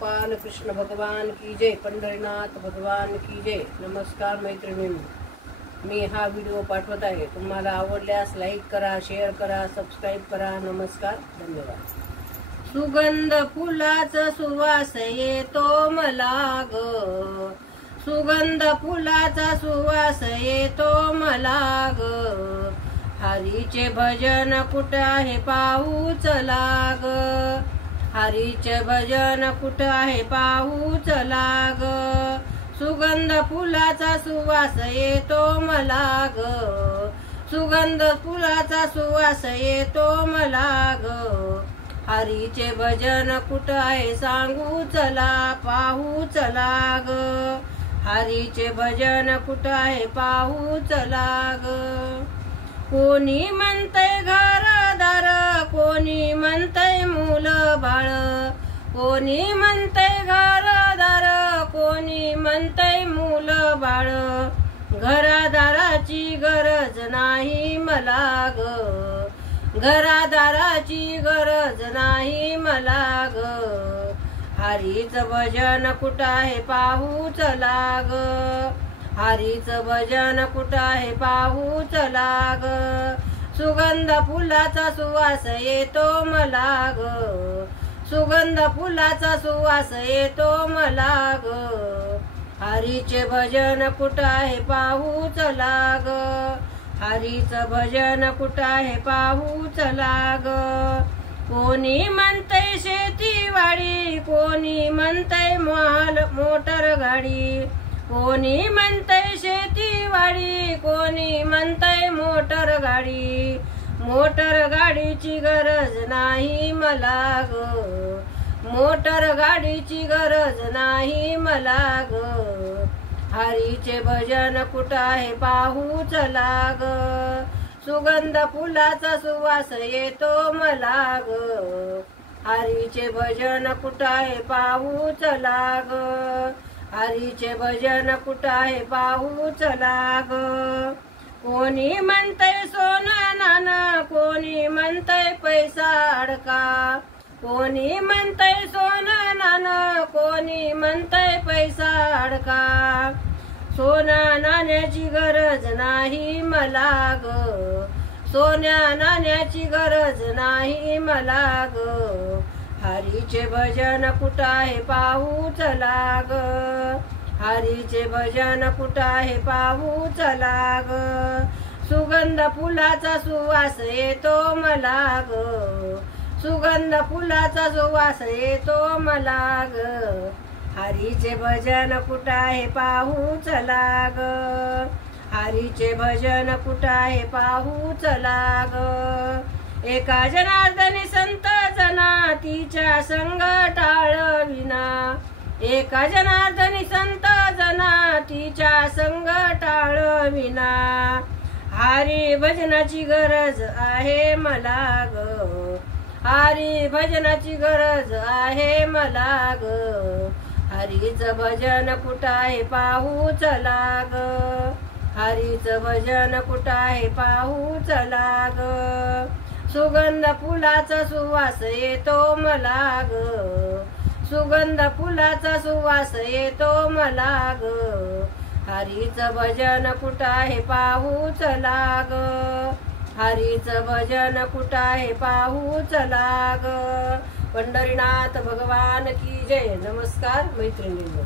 गोपाल कृष्ण भगवान की जय, पंढरीनाथ भगवान की जय। नमस्कार मैत्रिणींनो, मी हा व्हिडिओ पाठवत आहे। तुम्हाला आवडल्यास लाईक करा, शेअर करा, सबस्क्राईब करा। नमस्कार, धन्यवाद। सुगंध फुलाचा सुवास येतो मला ग, सुगंध फुलाचा सुवास येतो मला ग, हरीचे भजन कुठं आहे पाहू चला ग, हरीचे भजन कुठं आहे पाहू चला ग, सुगंध फुलाचा सुवास येतो मला ग, सुगंध फुलाचा सुवास येतो मला ग, हरीचे भजन कुठं आहे सांगू चला पाहू चला ग, हरीचे भजन कुठं आहे पाहू चला ग। कोणी म्हणतंय घरदार, कोणी म्हणतंय मुलं बाळ, कोणी म्हणतंय घरदार, कोणी म्हणतंय मुलं बाळ, घरादाराची गरज नाही मला ग, घरादाराची गरज नाही मला ग, हरीचं भजन कुठं आहे पाहू चला ग, हरीचं भजन कुठं आहे पाहू चला ग, सुगंध फुलाचा सुवास येतो मला ग, सुगंध फुलाचा सुवास येतो मला ग, हरीचे भजन कुठं आहे पाहू चला ग, हरीचं भजन कुठं आहे पाहू चला ग। कोणी म्हणतंय शेतीवाडी, कोणी म्हणतंय मोटर गाडी, कोणी म्हणतंय शेतीवाडी, कोणी म्हणतंय मोटर गाडी, मोटर गाडीची गरज नाही मला ग, मोटर गाडीची गरज नाही मला ग, हरीचे भजन कुठं आहे पाहू चला ग, सुगंध फुलाचा सुवास येतो मला ग, हरीचे भजन कुठं आहे पाहू चला ग, हरीचे भजन कुठं आहे पाहू चला ग। कोणी म्हणतंय सोनं नाणं, कोणी म्हणतंय पैसा अडका, कोणी म्हणतंय सोनं नाणं, कोणी म्हणतंय पैसा अडका, सोन्या नाण्याची गरज नाही मला ग, सोन्या नाण्याची गरज नाही मला ग, हरीचे भजन कुठं आहे पाहू चला ग, हरीचे भजन कुठं आहे पाहू चला ग, सुगंध फुलाचा सुवास येतो मला ग, सुगंध फुलाचा सुवास येतो मला ग, हरीचे भजन कुठं आहे पाहू चला ग, हरीचे भजन कुठं आहे पाहू चला ग। एका जनार्दनी संत जना तिच्या संग टाळविना, एका जनार्दनी संत जना तिच्या संग टाळविना, हरी भजनाची गरज आहे मला ग, हरी भजनाची गरज आहे मला ग, हरीचं भजन कुठं आहे पाहू चला ग, हरीचं भजन कुठं आहे पाहू चला ग, सुगंध फुलाचा सुवास येतो मला ग, सुगंध फुलाचा सुवास येतो मला ग, हरीचं भजन कुठं आहे पाहू चला ग, हरीचं भजन कुठं आहे पाहू चला ग। पंढरीनाथ भगवान की जय। नमस्कार मैत्रिणींनो।